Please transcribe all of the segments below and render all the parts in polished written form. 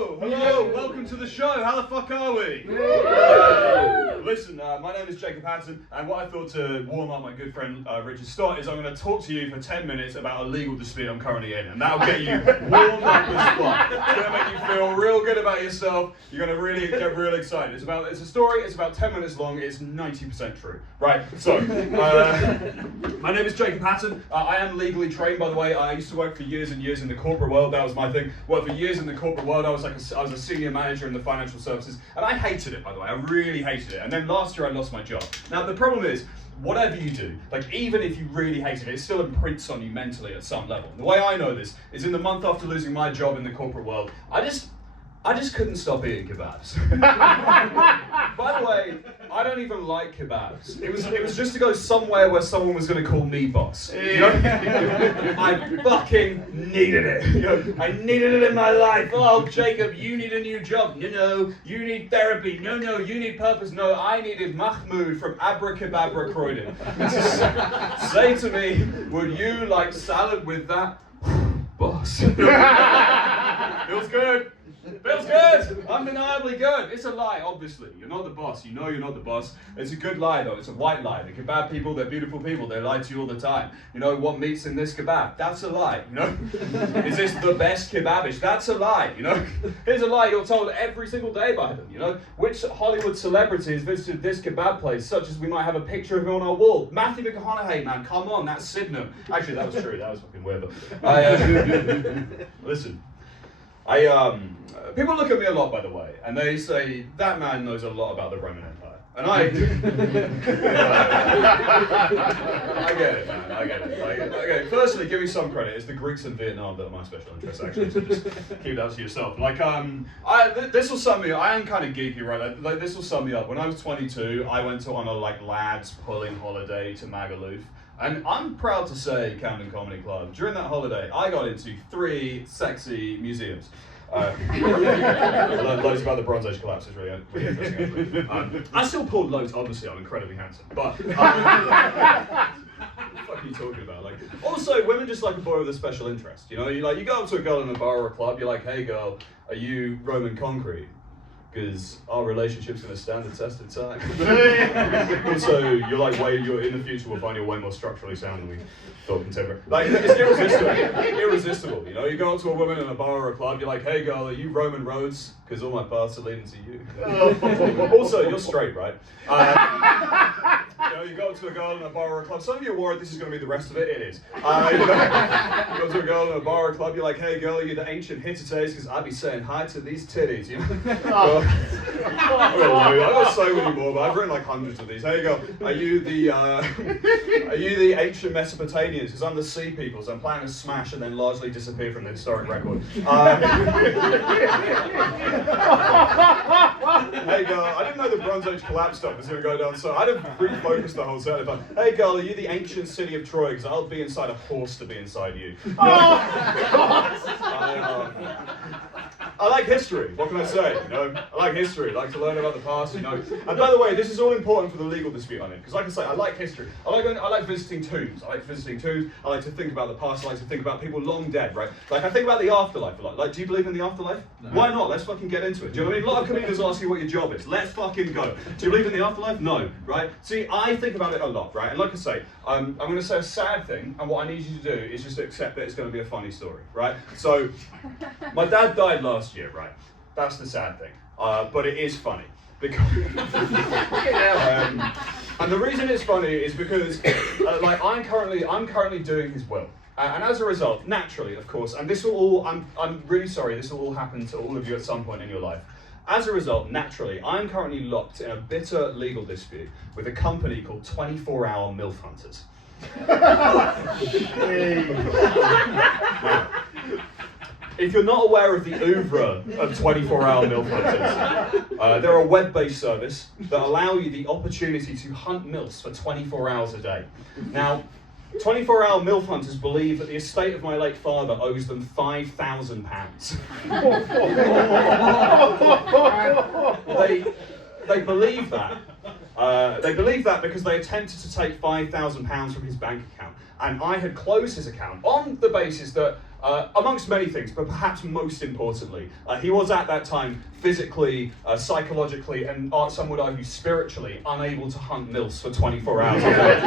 Hello, welcome to the show. How the fuck are we? Listen, my name is Jacob Hatton, and what I thought to warm up my good friend Richard Stott is I'm going to talk to you for 10 minutes about a legal dispute I'm currently in, and that'll get you warmed up as fuck. It's going to make you feel real good about yourself. You're going to really get real excited. It's a story, it's about 10 minutes long, it's 90% true. Right, so, my name is Jacob Hatton. I am legally trained, by the way. I used to work for years and years in the corporate world. That was my thing. Worked for years in the corporate world. I was a senior manager in the financial services, and I hated it, by the way. I really hated it. And then last year I lost my job. Now the problem is, whatever you do, like even if you really hated it, it still imprints on you mentally at some level. The way I know this is in the month after losing my job in the corporate world, I just couldn't stop eating kebabs. By the way, I don't even like kebabs. It was just to go somewhere where someone was going to call me boss. You know? I fucking needed it. You know? I needed it in my life. Oh, Jacob, you need a new job. No, you need therapy. No, you need purpose. No, I needed Mahmoud from Abracadabra Croydon to say to me, would you like salad with that? Boss. Feels good. Feels good! Undeniably good. It's a lie, obviously. You're not the boss. You know you're not the boss. It's a good lie, though. It's a white lie. The kebab people, they're beautiful people. They lie to you all the time. You know what meat's in this kebab? That's a lie, you know? Is this the best kebabish? That's a lie, you know? Here's a lie you're told every single day by them, you know? Which Hollywood celebrity has visited this kebab place, such as we might have a picture of him on our wall? Matthew McConaughey, man. Come on, that's Sydenham. Actually, that was true. That was fucking weird, but... listen. People look at me a lot, by the way, and they say, that man knows a lot about the Roman Empire. And I get it, man, I get it. Okay, firstly, give me some credit. It's the Greeks and Vietnam that are my special interests, actually, so just keep that to yourself. This will sum me up. I am kind of geeky, right? Like, this will sum me up. When I was 22, I went on a, lads pulling holiday to Magaluf. And I'm proud to say, Camden Comedy Club, during that holiday, I got into 3 sexy museums. I learned loads about the Bronze Age collapse. It's really interesting, actually. I still pulled loads, obviously, I'm incredibly handsome. But, what the fuck are you talking about? Also, women just like a boy with a special interest. You know, you go up to a girl in a bar or a club, you're like, hey girl, are you Roman concrete? Because our relationship's going to stand the test of time. Also, you're in the future, we'll find you're way more structurally sound than we thought contemporary. It's irresistible, you know? You go up to a woman in a bar or a club, you're like, hey girl, are you Roman roads? Because all my paths are leading to you. Also, you're straight, right? You go up to a girl in a bar or a club, some of you are worried this is going to be the rest of it, it is. You go to a girl in a bar or a club, you're like, hey girl, are you the ancient Hittites? Because I'd be saying hi to these titties, you know? I've got so many more, but I've written hundreds of these. Hey girl, are you the ancient Mesopotamians? Because I'm the sea peoples. I'm planning to smash and then largely disappear from the historic record. Hey girl, I didn't know the Bronze Age collapse stuff was going to go down, so I'd have refocused the whole set. Hey girl, are you the ancient city of Troy? Because I'll be inside a horse to be inside you. I like history, what can I say? You know, I like history, I like to learn about the past, you know. And by the way, this is all important for the legal dispute I'm in, because like I say, I like history. I like visiting tombs. I like to think about the past, I like to think about people long dead, right? I think about the afterlife a lot. Do you believe in the afterlife? No. Why not? Let's fucking get into it. Do you know what I mean? A lot of comedians ask you what your job is. Let's fucking go. Do you believe in the afterlife? No, right? See, I think about it a lot, right? And like I say, I'm going to say a sad thing, and what I need you to do is just accept that it's going to be a funny story, right? So, my dad died last year, right? That's the sad thing. But it is funny. Because and the reason it's funny is because I'm currently doing his will. And as a result, naturally, of course, and this will all, I'm really sorry, this will all happen to all of you at some point in your life. As a result, naturally, I'm currently locked in a bitter legal dispute with a company called 24-Hour MILF Hunters. If you're not aware of the oeuvre of 24-Hour MILF Hunters, they're a web-based service that allow you the opportunity to hunt MILFs for 24 hours a day. Now, 24-Hour MILF Hunters believe that the estate of my late father owes them £5,000. They believe that. They believe that because they attempted to take £5,000 from his bank account, and I had closed his account on the basis that amongst many things, but perhaps most importantly, he was at that time physically, psychologically, and some would argue spiritually unable to hunt MILFs for 24 hours a day.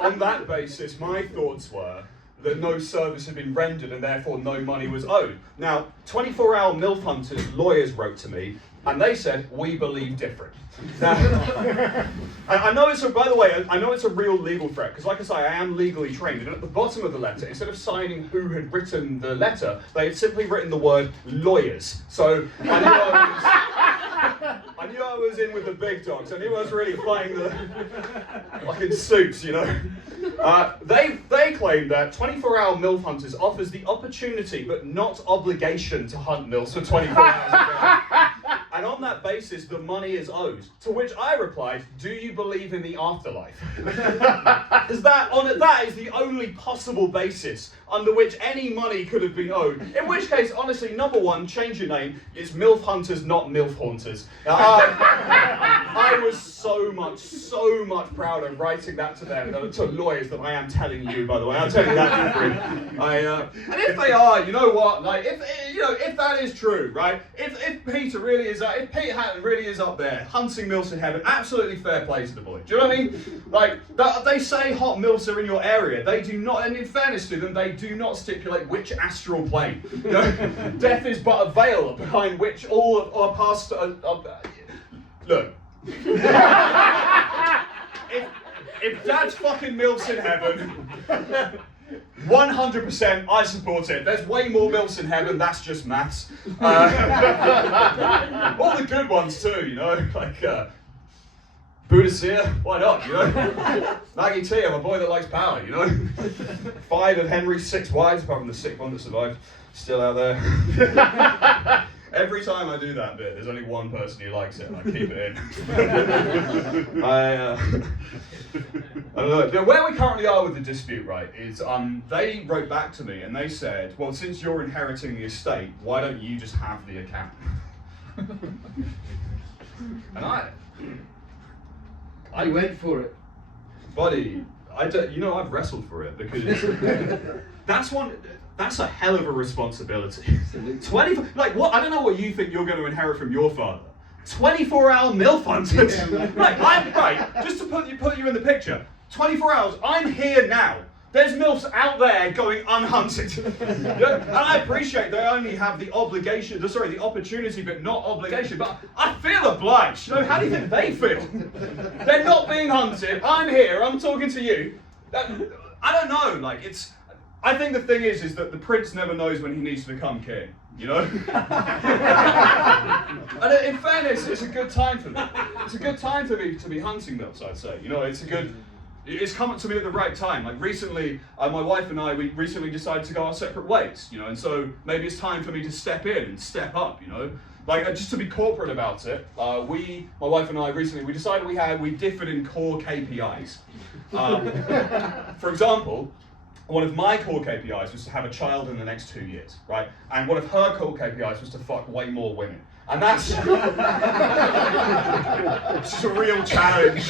On that basis, my thoughts were that no service had been rendered and therefore no money was owed. Now, 24-hour MILF hunters, lawyers wrote to me, and they said, we believe different. Now, I know it's by the way, I know it's a real legal threat, because like I say, I am legally trained, and at the bottom of the letter, instead of signing who had written the letter, they had simply written the word lawyers. So I knew I was in with the big dogs. I knew I was really playing like in suits, you know. They claim that 24-hour MILF hunters offers the opportunity but not obligation to hunt MILFs for 24 hours a day. And on that basis, the money is owed. To which I replied, do you believe in the afterlife? That is the only possible basis under which any money could have been owed. In which case, honestly, number one, change your name. It's MILF Hunters, not MILF Haunters. I was so much prouder writing that to them, to lawyers, than I am telling you, by the way. I'm telling you that for free. And if they are, you know what? Like, if that is true, right? If Peter really is, if Pete Hatton really is up there hunting MILFs in heaven, absolutely fair play to the boy. Do you know what I mean? Like, they say hot MILFs are in your area. They do not, and in fairness to them, they do not stipulate which astral plane. You know, death is but a veil behind which all of our past. Look. if Dad's fucking MILFs in heaven, 100% I support it. There's way more MILFs in heaven, that's just maths. All the good ones too, you know, like Buddha, why not, you know? Maggie T, I'm a boy that likes power, you know? 5 of Henry's 6 wives, apart from the 6th one that survived, still out there. Every time I do that bit, there's only one person who likes it, and I keep it in. I don't know. Where we currently are with the dispute, right, is they wrote back to me and they said, well, since you're inheriting the estate, why don't you just have the account? And I went for it. Buddy, I've wrestled for it, because that's a hell of a responsibility. 24, like what? I don't know what you think you're going to inherit from your father. 24-hour MILF hunters. Like, I'm right. Just to put you in the picture. 24 hours. I'm here now. There's MILFs out there going unhunted. And I appreciate they only have the opportunity, but not obligation. But I feel obliged. You know, how do you think they feel? They're not being hunted. I'm here. I'm talking to you. I don't know. Like, it's. I think the thing is that the prince never knows when he needs to become king, you know? And in fairness, it's a good time for me. It's a good time for me to be hunting MILFs, I'd say. You know, it's come up to me at the right time. Like recently, my wife and we recently decided to go our separate ways, you know, and so maybe it's time for me to step in and step up, you know? Like, just to be corporate about it, my wife and I recently, we decided we differed in core KPIs. For example, one of my core KPIs was to have a child in the next 2 years, right? And one of her core KPIs was to fuck way more women. And that's it's just a real challenge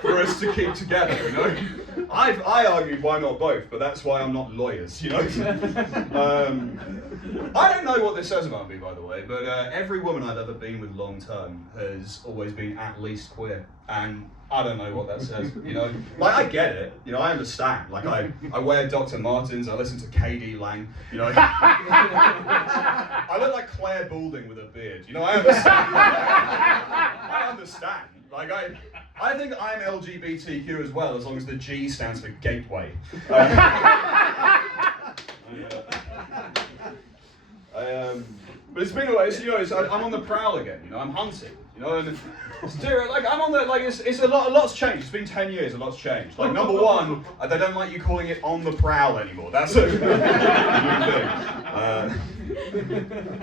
for us to keep together, you know? I argued why not both, but that's why I'm not lawyers, you know? I don't know what this says about me, by the way, but every woman I've ever been with long term has always been at least queer. And I don't know what that says, you know? Like, I get it, you know, I understand. Like, I wear Dr. Martens, I listen to KD Lang, you know? I look like Claire Balding with a beard, you know, I understand. I understand. Like, I think I'm LGBTQ as well, as long as the G stands for gateway. But it's been a while, you know, I'm on the prowl again, you know, I'm hunting, you know, and like I'm on the, like, it's a lot's changed. It's been 10 years, a lot's changed. Like, number one, they don't like you calling it on the prowl anymore. That's a new thing.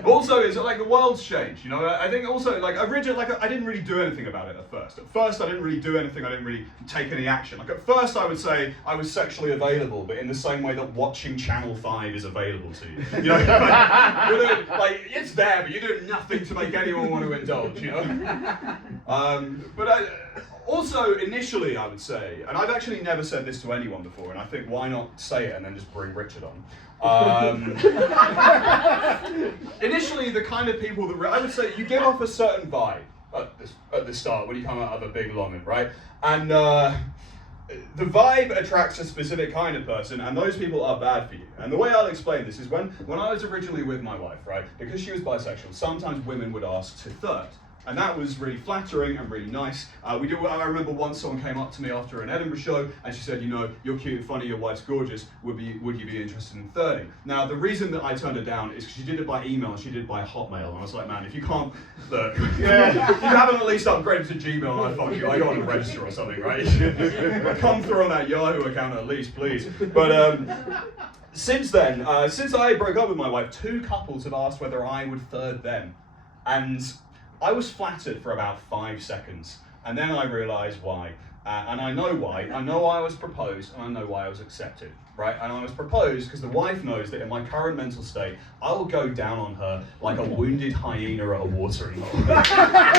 Also, it's like the world's changed, you know. I think also, like, originally, like, I didn't really do anything about it at first. At first, I didn't really do anything. I didn't really take any action. Like, at first, I would say I was sexually available, but in the same way that watching Channel 5 is available to you. You know, like it's there, but you're doing nothing to make anyone want to indulge, you know. But Also, initially, I would say, and I've actually never said this to anyone before, and I think why not say it and then just bring Richard on. Initially, the kind of people that I would say you give off a certain vibe at the start when you come out of a big longing, right? And the vibe attracts a specific kind of person, and those people are bad for you. And the way I'll explain this is when I was originally with my wife, right, because she was bisexual, sometimes women would ask to flirt. And that was really flattering and really nice. I remember once someone came up to me after an Edinburgh show and she said, you know, you're cute, funny, your wife's gorgeous, would you be interested in flirting? Now, the reason that I turned her down is because she did it by email and she did it by Hotmail. And I was like, man, if you can't flirt, if you haven't at least upgraded to Gmail, I fuck you, I go on a register or something, right? Come through on that Yahoo account at least, please. But since then, since I broke up with my wife, 2 couples have asked whether I would third them. And I was flattered for about 5 seconds, and then I realised why. And I know why. I know why I was proposed, and I know why I was accepted, right? And I was proposed because the wife knows that in my current mental state, I will go down on her like a wounded hyena at a watering hole. You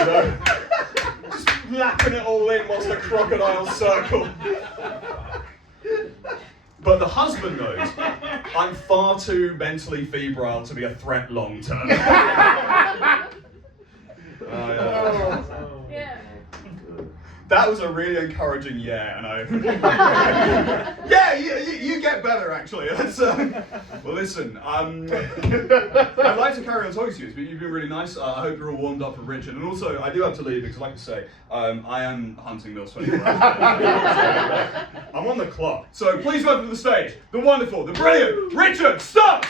know? Just lapping it all in whilst the crocodiles circle. But the husband knows I'm far too mentally febrile to be a threat long term. Yeah. That was a really encouraging yeah, and you get better actually. That's well, listen, I'd like to carry on talking to you, but you've been really nice. I hope you're all warmed up for Richard, and also I do have to leave because, like I say, I am hunting Mills 24 hours. I'm on the clock, so please welcome to the stage the wonderful, the brilliant Richard Stubbs.